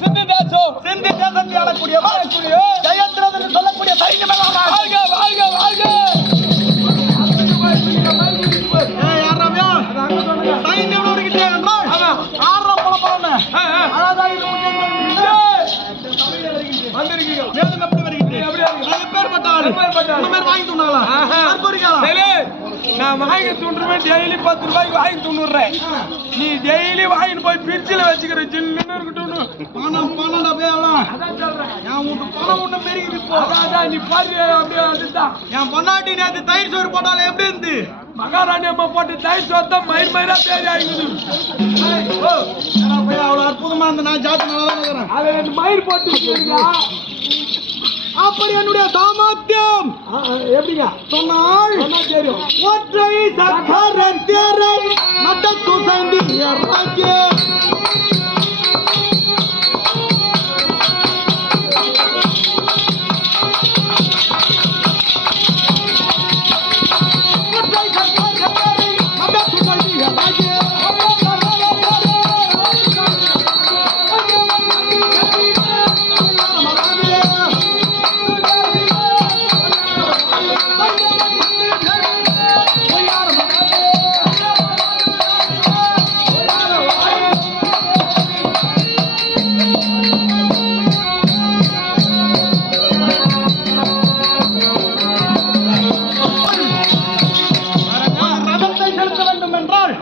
சிந்து தேசத்தை ஆளக்கூடியவர் ஜெயத்ரதன் சொல்லக்கூடிய சைன்யம் வாழ்க வாழ்க வாழ்க. சைன்யம் வருகிட்டே என்றால் ஆறாம் பலப்பலன்னு வந்திருக்கீங்க. மேலும் எப்படி நான் வாங்கி தூண்டுறேன். டெய்லி 10 ரூபாய்க்கு வாங்கி தூண்டுறேன். நீ டெய்லி வாங்கிட்டு போய் பிரிட்ஜில் வச்சுக்கிற ஜில்லுன்னு இருக்கட்டும். பணம் நீ பாரு. அப்படியே அதுதான் என் பொன்னாட்டி நேற்று தயிர் சோறு போட்டாலும் எப்படி இருந்து மகாராணி அம்மா போட்டு தயிர் சோறு தான் மயிர் மயிரா பேரி ஆகிடுது. அவ்வளோ அற்புதமா இருந்த நான் ஜாத்து நல்லா தான் இருக்கிறேன். அதை 2 மயிர் போட்டு அப்படி என்னுடைய சாமர்த்தியம் எப்படிங்க சொன்னால் தெரியும். ஒற்றை சக்கர தேரை மதத்து சந்தி ராஜ்யம்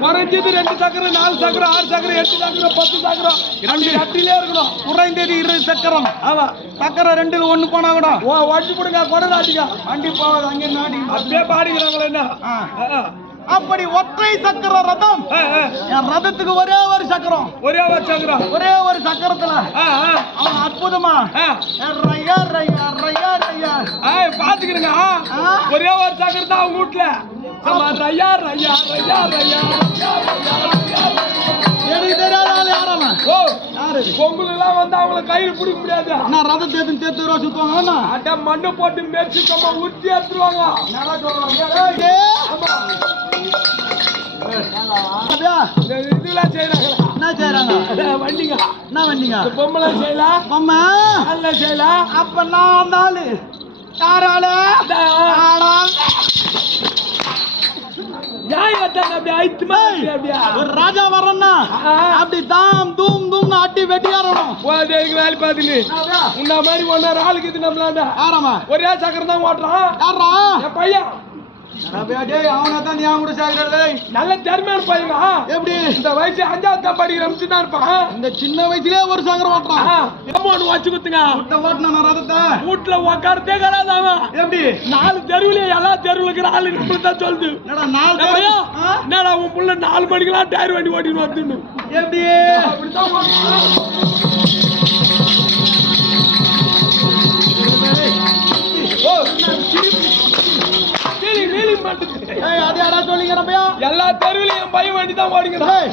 குறைஞ்சது 2 சக்கரம் 4 சக்கரம் 6 சக்கரம் 8 சக்கரம் 10 சக்கரம் 2 கட்டிலே இருக்கணும். குறைந்தது 20 சக்கரம். ஆமா சக்கரம் 2ல 1 போனா கூட வண்டி போடுங்க கொடை நாட்டிங்க வண்டி போகாது. அங்கே நாடி அப்படியே பாடிக்கிறாங்களே என்ன. அப்படி ஒற்றை சக்கர ரதம் என் ரதத்துக்கு ஒரே ஒரு சக்கரம் ஒரே ஒரு சக்கரத்துல அவன் அற்புதமா பாத்துக்கிறேங்க. ஒரே ஒரு சக்கரம் தான் அவங்க வீட்டுல பொங்கலாம் வந்து அவங்கள கையில் பிடிக்க முடியாது. நான் ரதத்தை தேர்த்து ரூபா சுத்துவாங்க. அட்ட மண்ணை போட்டு மெரிச்சு உருட்டி எடுத்துருவாங்க. இதெல்லாம் செய்யறாங்க. என்ன செய்யறாங்க? வண்டிங்க என்ன வண்டிங்க? பொம்பளை செய்யலாம் பொம்மை அல்ல செய்யலாம். அப்ப நான் ஆளு யாரால ஒரு ராஜா வர்றா அப்படி தாம் தூம் தூம் அட்டி வெட்டியாரணும். வேலை பார்த்துன்னு உன்ன மாதிரி 1 ஆளுக்கு இது நம்மளாண்டா ஆறாமா ஒரே சக்கரம் தான் ஓட்டுறான். யாரா என் பையன் அவனதான் நீ அவங்க கூட சேர்க்கிறது. நல்ல திறமையான பையன். எப்படி இந்த வயசு 5ஆவது தான் படிக்கிற இருப்பான். இந்த சின்ன வயசுலயே ஒரு சக்கரம் ஓட்டுறான். வச்சு குத்துங்க ஓட்டினா ரதத்தை வீட்டுல உக்காரத்தே கிடையாது. அவன் எப்படி 4 தெருவுல எல்லா தெருவுல இருக்கிற ஆளுங்க தான் சொல்லுது. என்னடா உன் புள்ள 4 மணிக்கெல்லாம் டயர் வண்டி ஓட்டின்னு வருதுன்னு. எப்படி எல்லா தெருவிலையும் பையன் வண்டி தான் ஓடிக்கிறேன்.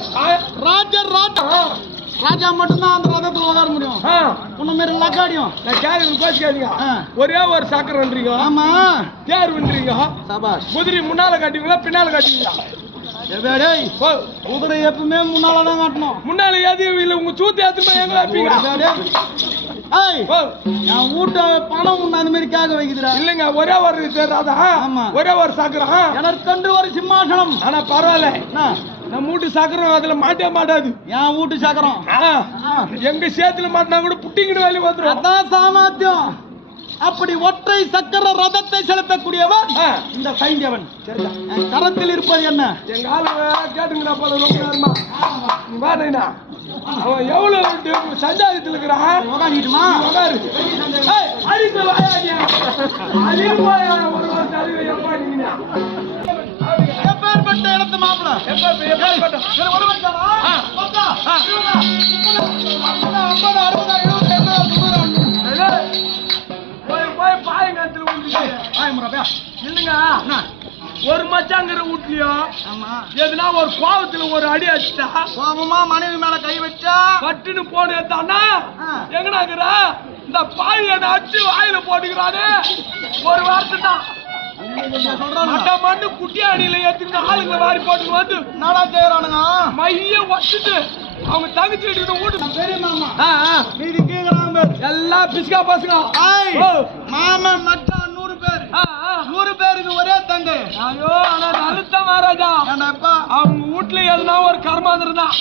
ராஜா மட்டும்தான் அந்த ரதத்துல உட்கார முடியும். உன்ன மாரி லக்காடியும் கேட்காதீங்க. ஒரே ஒரு சக்கரன்றீங்க. ஆமா தேர் பண்றீங்க. குதிரை முன்னால காட்டுவீங்களா பின்னால காட்டுவீங்களா? குதிரை எப்பவுமே முன்னாலதான் காட்டணும். முன்னால எதுவும் இல்லை. உங்க சூத்து ஏத்துமா எங்க வைப்பீங்க? என் வீட்டு பணம் அந்த மாதிரி கேட்க வைக்குதுடா. இல்லைங்க ஒரே ஒரு சேர்றாதா. ஒரே ஒரு சக்கரம் எனக்கு 2 ஒரு சிம்மாசனம். ஆனா பரவாயில்ல நம்ம வீட்டு சக்கரம் அதுல மாட்டாது. என் வீட்டு சக்கரம் எங்க சேத்துல மாட்டினா கூட புட்டிங்கிட்டு வேலை வந்துடும். அதான் சாமர்த்தியம். அப்படி ஒற்றை சக்கர ரதத்தை செலுத்தக்கூடியவன் இந்த சைன்யவன். கரத்தில் இருப்பது என்ன? எங்க ஆளு கேட்டுங்கடா போல ரொம்ப நேரமா. நீ பாருங்கண்ணா அவன் எவ்வளவு சஞ்சாரத்தில் இருக்கிறான். உக்காந்துட்டுமா உக்காரு. எப்பேற்பட்ட இடத்து மாப்பிள இல்லைங்க. ஒரு மச்சாங்கிற வீட்லயும் எதுனா ஒரு கோவத்துல ஒரு அடி அடிச்சா கோபமா மனைவி மேல கை வச்சா பட்டுன்னு போன எடுத்தானா எங்கடாக்குற இந்த பாய் என்ன அடிச்சு வாயில போட்டுக்கிறானே ஒரு வார்த்தை தான் மண்ணு குட்டி அடியில ஏத்துக்கிட்டு ஆளுங்களை வாரி போட்டு வந்து நாடா செய்யறானுங்க மைய வச்சுட்டு அவங்க தங்கச்சி வீட்டு பெரிய மாமா ஆ மீதி கேக்குறாங்க எல்லாம் பிஸ்கா பசங்க மாமன் மச்சான் 100 பேர் 100 பேருக்கு ஒரே தங்கை. ஐயோ ஆனா அழுத்த மகாராஜா என்னப்பா அவங்க வீட்டுல எதுனா ஒரு கர்மாந்திரம் தான்.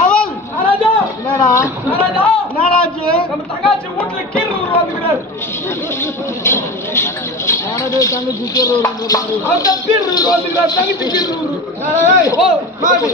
அவள் மகாராஜா என்னடா மகாராஜா என்னடாச்சு நம்ம தங்காச்சி வீட்டுல கீழ் வந்துக்கிறாரு. யாரது தங்கச்சி கீழ அவர் தான் கீழ் வந்துக்கிறார். தங்கச்சி கீழ் ஓ மாமி